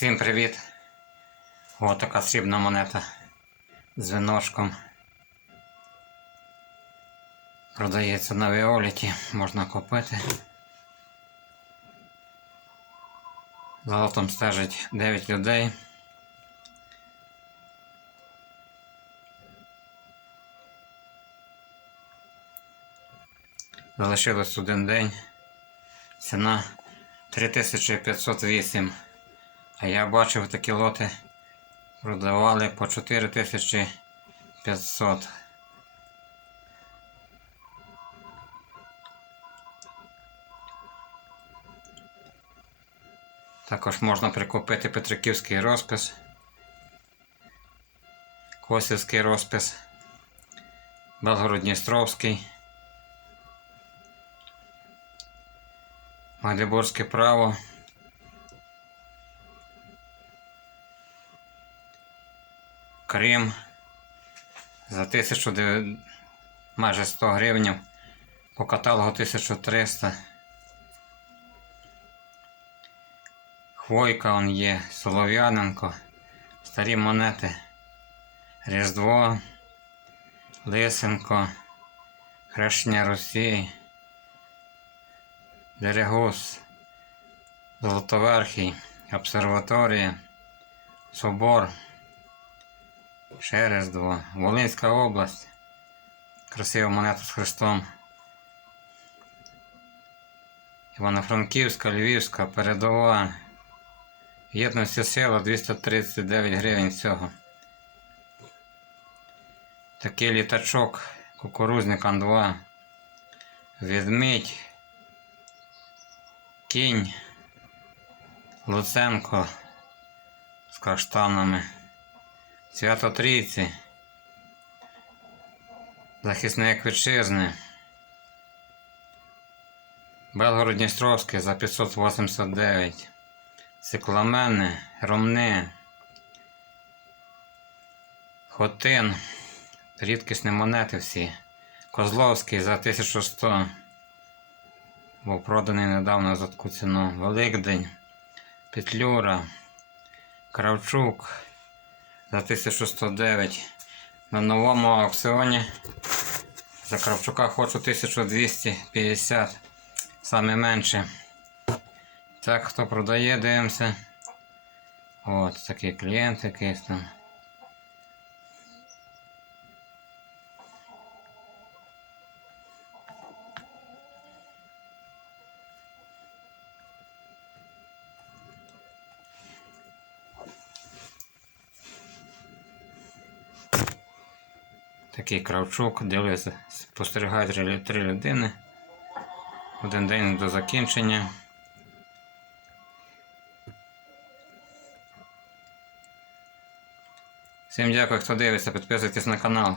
Всім привіт! Ось така срібна монета з виножком. Продається на Віоліті, можна купити. Золотом стежить 9 людей. Залишилось один день. Ціна 3508. А я бачив такі лоти продавали по 4500. Також можна прикупити Петриківський розпис, Косівський розпис, Белгород-Дністровський, Магдебурзьке право. Крим за 1000 майже 100 гривень, по каталогу 1300. Хвойка он є, Солов'яненко, старі монети, Різдво, Лисенко, Хрещення Росії, Дерегус, Золотоверхий, Обсерваторія, Собор. Ще Різдво. Волинська область. Красива монета з Христом. Івано-Франківська, Львівська, передова. Єдності сила 239 гривень всього. Такий літачок, кукурузник Ан-2. Відмідь. Кінь. Луценко з каштанами. Свято Трійці. Захисник вітчизни. Белгород-Дністровський за 589. Цикламени, Ромни. Хотин. Рідкісні монети всі. Козловський за 1100. Був проданий недавно за таку ціну. Великдень. Петлюра. Кравчук за 1109. На новому аукціоні за Кравчука хочу 1250. Саме менше. Так, хто продає, дивимося. От такі клієнти якийсь там. Такий кравчук, дивиться, спостерігають три людини. Один день до закінчення. Всім дякую, хто дивиться, підписуйтесь на канал.